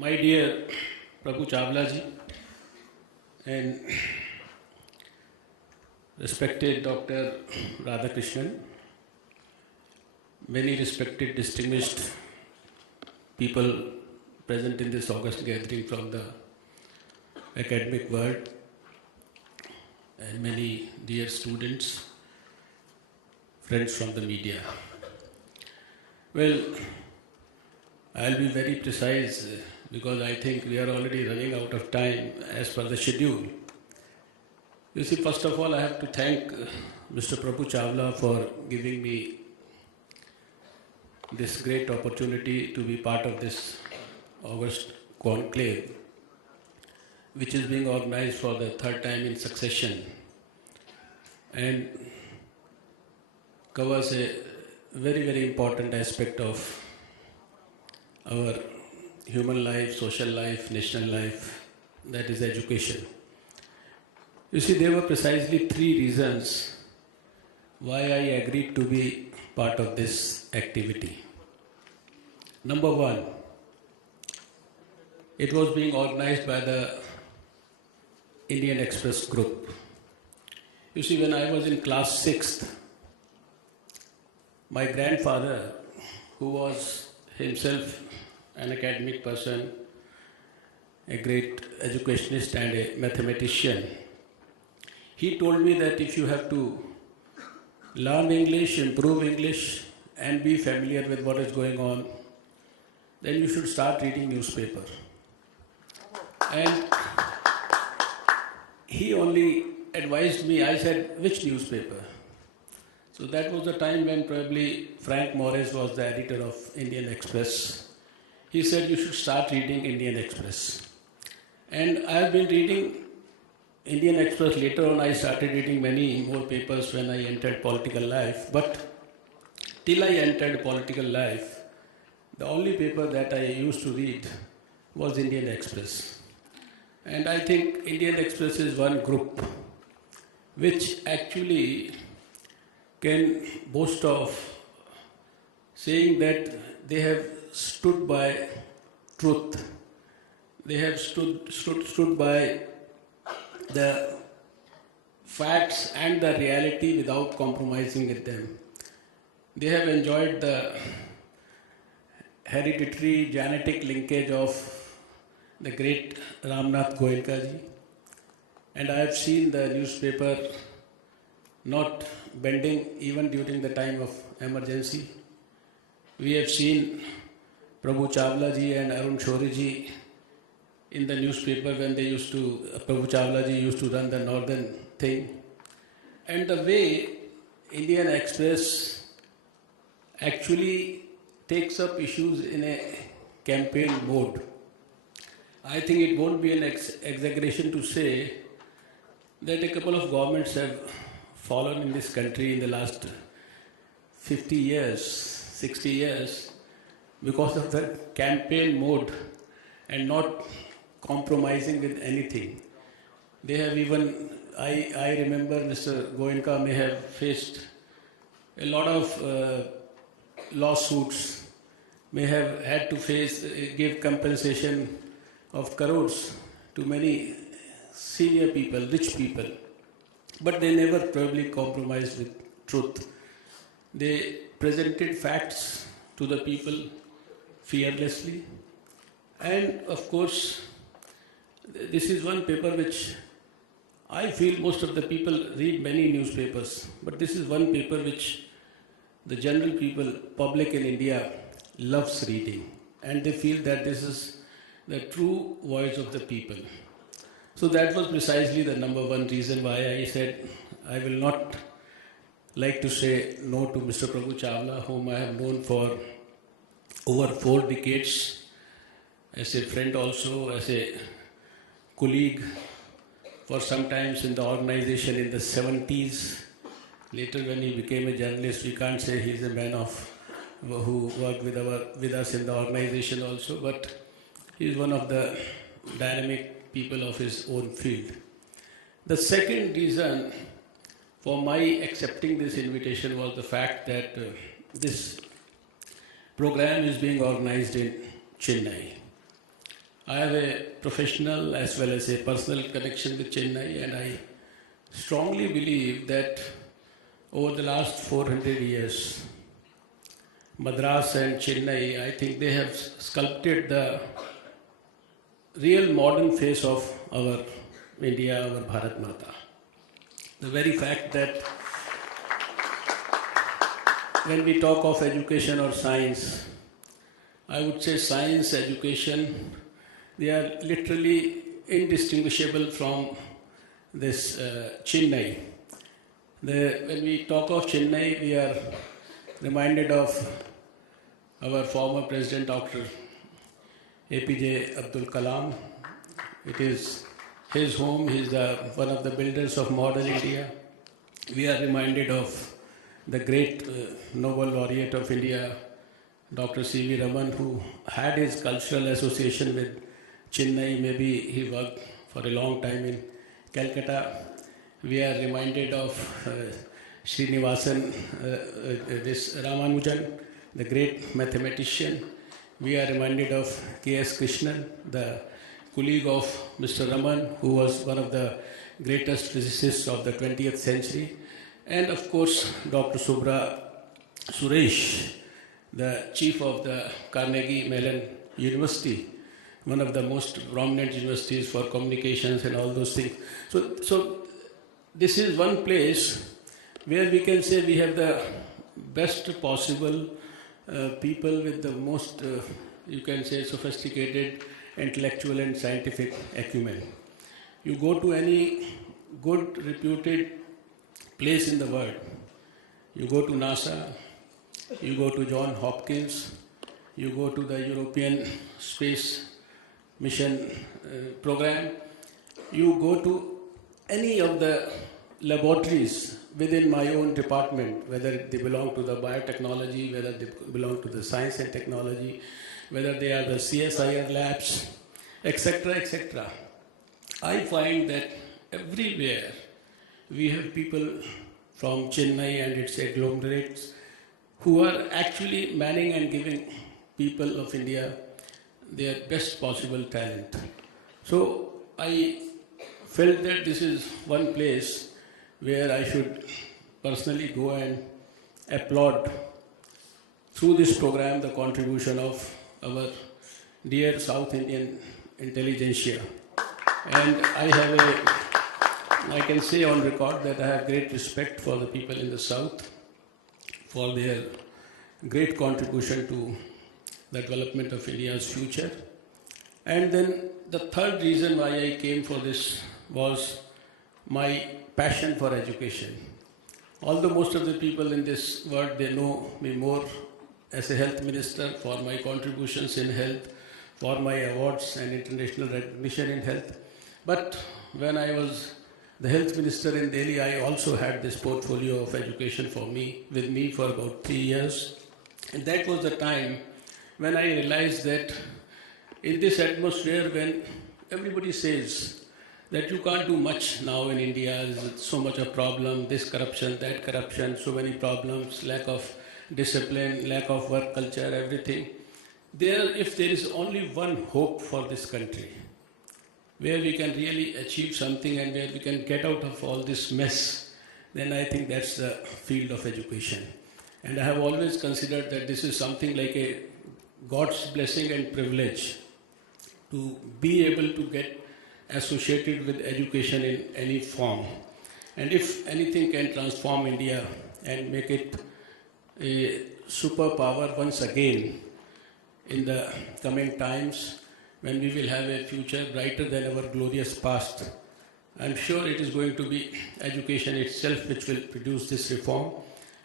My dear Prabhu Chawla ji and respected Dr. Radhakrishnan, many respected, distinguished people present in this August gathering from the academic world, and many dear students, friends from the media. Well, I'll be very precise because I think we are already running out of time as per the schedule. You see, first of all, I have to thank Mr. Prabhu Chawla for giving me this great opportunity to be part of this August conclave, which is being organized for the third time in succession and covers a very, very important aspect of our human life, social life, national life, that is education. You see, there were precisely three reasons why I agreed to be part of this activity. Number one, it was being organized by the Indian Express group. You see, when I was in class 6th, my grandfather, who was himself an academic person, a great educationist and a mathematician, he told me that if you have to learn English, improve English, and be familiar with what is going on, then you should start reading newspaper. And he only advised me. I said, which newspaper? So that was the time when probably Frank Morris was the editor of Indian Express. He said, you should start reading Indian Express. And I have been reading Indian Express. Later on, I started reading many more papers when I entered political life. But till I entered political life, the only paper that I used to read was Indian Express. And I think Indian Express is one group which actually can boast of saying that they have stood by truth. They have stood by the facts and the reality without compromising with them. They have enjoyed the hereditary genetic linkage of the great Ramnath Goenka ji. And I have seen the newspaper not bending even during the time of emergency. We have seen Prabhu Chawla ji and Arun Shourie ji in the newspaper when they used to, Prabhu Chawla ji used to run the northern thing. And the way Indian Express actually takes up issues in a campaign mode, I think it won't be an exaggeration to say that a couple of governments have fallen in this country in the last 50 years, 60 years, because of the campaign mode and not compromising with anything. They have even, I remember Mr. Goenka may have faced a lot of lawsuits, may have had to give compensation of crores to many senior people, rich people. But they never probably compromised with truth. They presented facts to the people fearlessly. And of course, this is one paper which I feel most of the people read many newspapers, but this is one paper which the general people, public in India, loves reading. And they feel that this is the true voice of the people. So that was precisely the number one reason why I said I will not like to say no to Mr. Prabhu Chawla, whom I have known for over 4 decades, as a friend also, as a colleague, for some times in the organization in the 70s. Later when he became a journalist, we can't say he's a man who worked with us in the organization also, but he's one of the dynamic people of his own field. The second reason for my accepting this invitation was the fact that this program is being organized in Chennai. I have a professional as well as a personal connection with Chennai, and I strongly believe that over the last 400 years, Madras and Chennai, I think they have sculpted the real modern face of our India, our Bharat Mata. The very fact that when we talk of education or science, I would say science, education, they are literally indistinguishable from this Chennai. When we talk of Chennai, we are reminded of our former President Dr. APJ Abdul Kalam. It is his home. He is one of the builders of modern India. We are reminded of the great Nobel laureate of India, Dr. C.V. Raman, who had his cultural association with Chennai. Maybe he worked for a long time in Calcutta. We are reminded of Srinivasan, this Ramanujan, the great mathematician. We are reminded of K.S. Krishnan, the colleague of Mr. Raman, who was one of the greatest physicists of the 20th century. And of course, Dr. Subra Suresh, the chief of the Carnegie Mellon University, one of the most prominent universities for communications and all those things. So this is one place where we can say we have the best possible people with the most, you can say, sophisticated intellectual and scientific acumen. You go to any good, reputed place in the world. You go to NASA, you go to Johns Hopkins, you go to the European Space Mission program, you go to any of the laboratories within my own department, whether they belong to the biotechnology, whether they belong to the science and technology, whether they are the CSIR labs, etc., etc. I find that everywhere we have people from Chennai and its agglomerates who are actually manning and giving people of India their best possible talent. So I felt that this is one place where I should personally go and applaud through this program the contribution of our dear South Indian intelligentsia. And I can say on record that I have great respect for the people in the South for their great contribution to the development of India's future. And then the third reason why I came for this was my passion for education. Although most of the people in this world, they know me more as a health minister for my contributions in health, for my awards and international recognition in health. But when I was the health minister in Delhi, I also had this portfolio of education with me for about 3 years. And that was the time when I realized that in this atmosphere, when everybody says that you can't do much now in India, there's so much of problem, this corruption, that corruption, so many problems, lack of discipline, lack of work culture, everything. If there is only one hope for this country, where we can really achieve something and where we can get out of all this mess, then I think that's the field of education. And I have always considered that this is something like a God's blessing and privilege to be able to get associated with education in any form. And if anything can transform India and make it a superpower once again in the coming times, when we will have a future brighter than our glorious past, I'm sure it is going to be education itself which will produce this reform.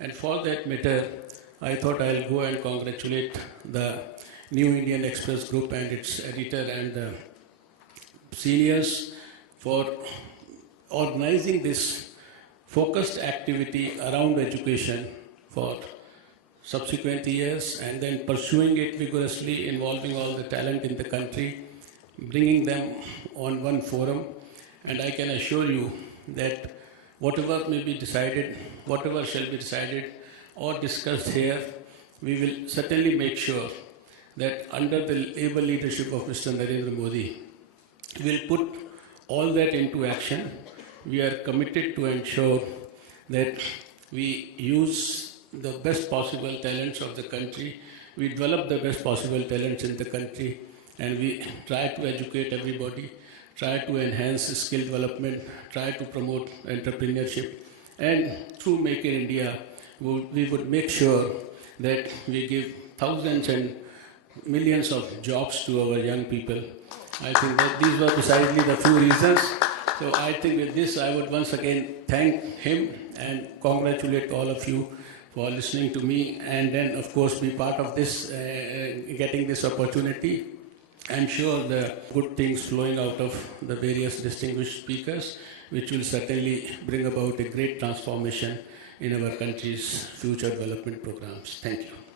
And for that matter, I thought I'll go and congratulate the New Indian Express Group and its editor and the seniors for organizing this focused activity around education for subsequent years and then pursuing it vigorously, involving all the talent in the country, bringing them on one forum. And I can assure you that whatever may be decided, whatever shall be decided or discussed here, we will certainly make sure that under the able leadership of Mr. Narendra Modi, we'll put all that into action. We are committed to ensure that we use the best possible talents of the country, we develop the best possible talents in the country, and we try to educate everybody, try to enhance skill development, try to promote entrepreneurship, and through Make in India, we would make sure that we give thousands and millions of jobs to our young people. I think that these were precisely the few reasons. So I think with this, I would once again thank him and congratulate all of you for listening to me, and then of course be part of this, getting this opportunity. I'm sure the good things flowing out of the various distinguished speakers, which will certainly bring about a great transformation in our country's future development programs. Thank you.